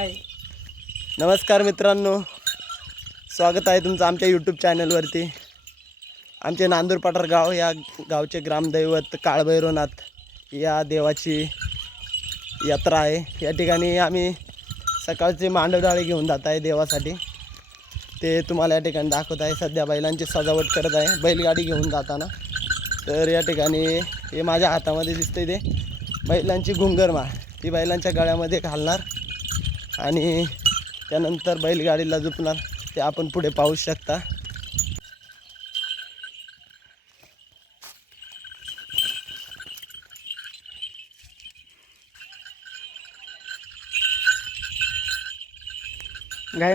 हाय नमस्कार मित्रांनो. स्वागत आहे तुमचं आमच्या यूट्यूब चॅनलवरती आमचे नांदूर पठार गाव या गावचे ग्रामदैवत काळभैरवनाथ या देवाची यात्रा आहे. या ठिकाणी आम्ही सकाळचे मांडवडाळे घेऊन जात आहे देवासाठी. ते तुम्हाला या ठिकाणी दाखवत आहे. सध्या बैलांची सजावट करत आहे. बैलगाडी घेऊन जाताना. तर या ठिकाणी हे माझ्या हातामध्ये दिसते ते. बैलांची घुंगरमाळ. ती बैलांच्या गळ्यामध्ये घालणार. आणि त्यानंतर बैलगाडीला झुपणार ते आपण पुढे पाहू शकता. गाय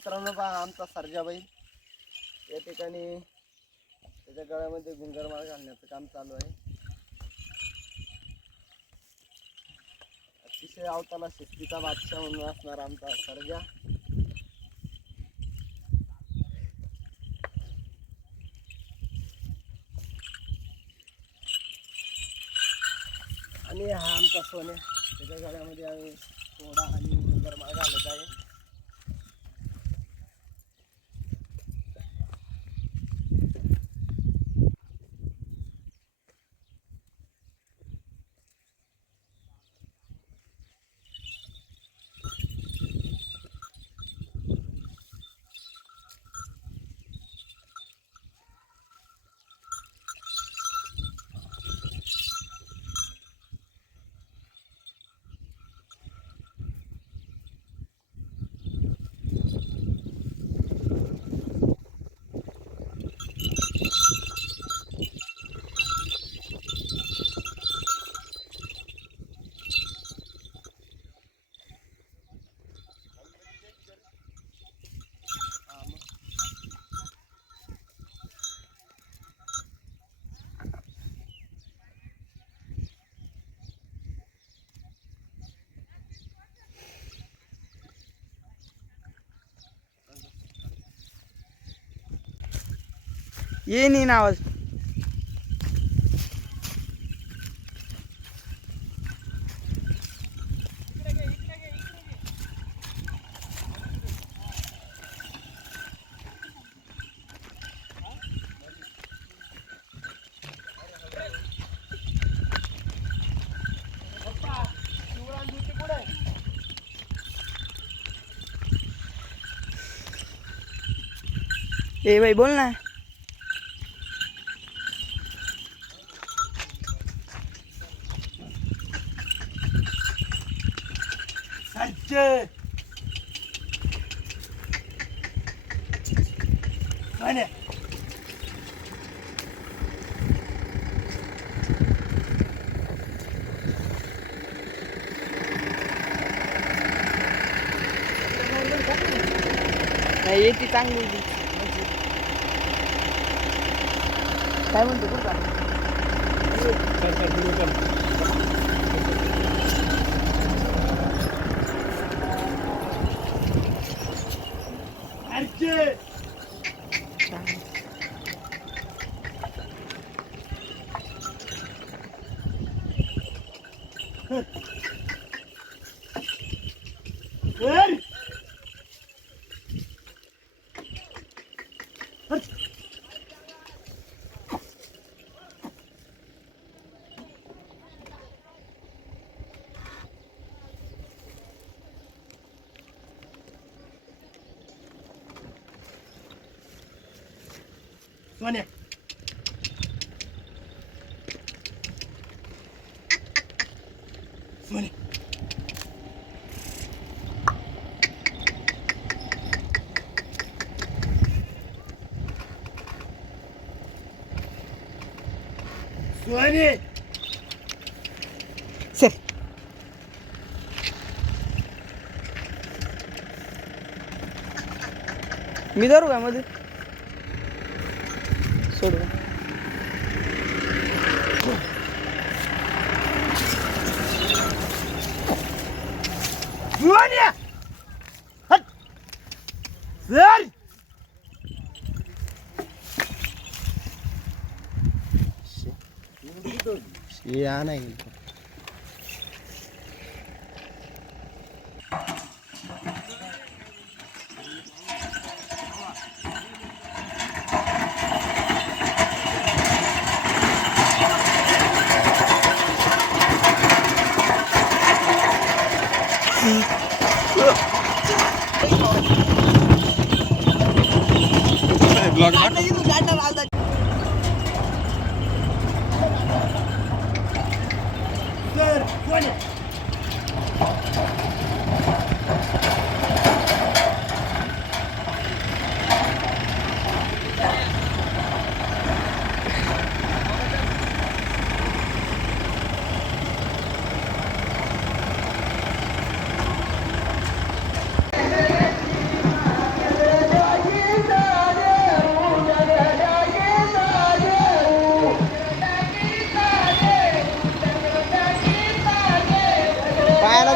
मित्रांनो पहा आमचा सर्जा या ठिकाणी त्याच्या गळ्यामध्ये गुंगरमाळ घालण्याचं काम चालू आहे. अतिशय आवताला शिस्तीचा बादशाह म्हणून असणार आमचा सर्जा. आणि हा आमचा सोन्या त्याच्या गळ्यामध्ये आम्ही सोडा आणि गुंगरमाळ घालत आहे. ಏನಿ ನಾವು એ ભાઈ બોલ ને này છે અને Aí que tá muito. Tá muito bom, cara. அடிச்சு Hadi. มาเนี่ยมาเนี่ยสวยนี่ เสร็จมีดรูปอะไรมั้ย या नाही पायाला लागणार? नाही तू झाड लावला.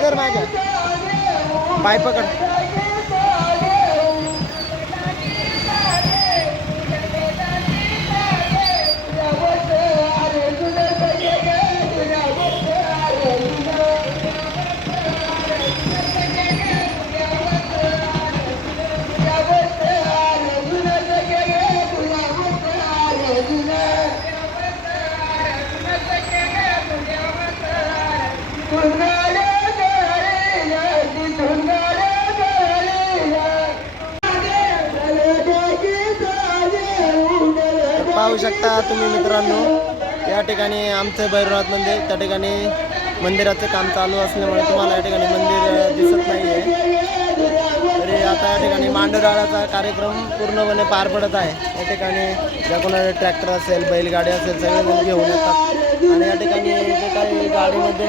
कर माझ्या पाय पकड. तर पाहू शकता तुम्ही मित्रांनो. या ठिकाणी आमचं भैरवनाथ मंदिर त्या ठिकाणी मंदिराचं काम चालू असल्यामुळे तुम्हाला या ठिकाणी मंदिर दिसत नाही आहे तरी आता या ठिकाणी मांडराळाचा कार्यक्रम पूर्णपणे पार पडत आहे. या ठिकाणी ज्या कोणाला ट्रॅक्टर असेल बैलगाडी असेल सगळेजण घेऊन येतात. आणि या ठिकाणी जे काही गाडीमध्ये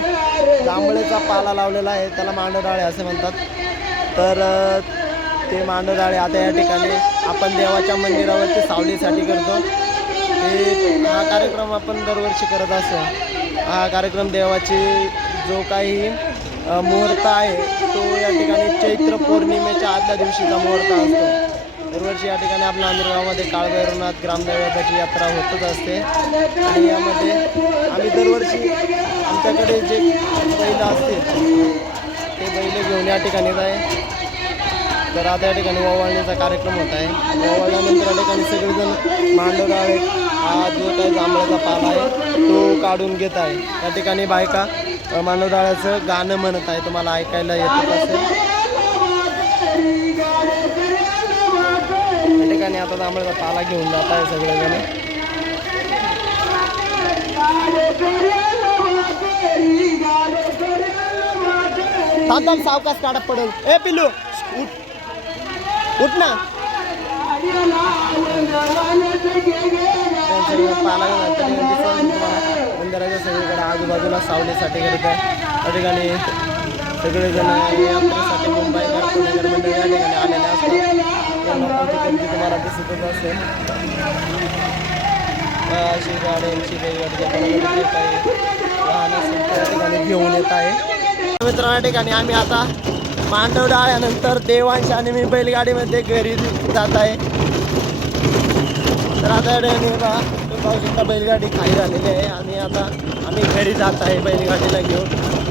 जांभळेचा पाला लावलेला आहे त्याला मांडराळे असे म्हणतात. तर ते मांडवराळे आता या ठिकाणी आपण देवाच्या मंदिरावरती सावलीसाठी करतो. हे हा कार्यक्रम आपण दरवर्षी करत असतो. हा कार्यक्रम देवाची जो काही मुहूर्त आहे तो या ठिकाणी चैत्र पौर्णिमेच्या आदल्या दिवशीचा मुहूर्त असतो. दरवर्षी या ठिकाणी आपल्या आंध्रगावमध्ये काळभैरवनाथ ग्रामदैवताची यात्रा होतच असते. आणि यामध्ये आम्ही दरवर्षी आमच्याकडे जे बैल असते ते बैल घेऊन या ठिकाणी आहे तर आता या ठिकाणी ओवाळणीचा कार्यक्रम होत आहे. ओवाळल्यानंतर या ठिकाणी सगळेजण मांडवराळे हा जो काही जांभळाचा पाला आहे तो काढून घेत आहे. त्या ठिकाणी बायका अ, गाणं म्हणत आहे. तुम्हाला ऐकायला येत असेल. या ठिकाणी आता जांभळाचा पाला घेऊन जात आहे सगळेजण. सावकाश काढत पडेल ए पिल्लू! उठ ना. मंदिराच्या सगळीकडे आजूबाजूला सावलीसाठी करत आहे त्या ठिकाणी सगळेजण यात्रेसाठी मुंबई पुणेकर मंडळी या ठिकाणी आलेले असतात. त्यांची तुम्हाला दिसतच असेल. अशी गाड्यांची काही वाहन असेल ठिकाणी घेऊन येत आहे. मित्रांनो ठिकाणी आम्ही आता मांडव डाळ्यानंतर देवांश आणि मी बैलगाडीमध्ये घरी जात आहे. तर आता या पाहू शकता बैलगाडी खाली झालेली आहे आणि आता आम्ही घरी जात आहे बैलगाडीला घेऊन.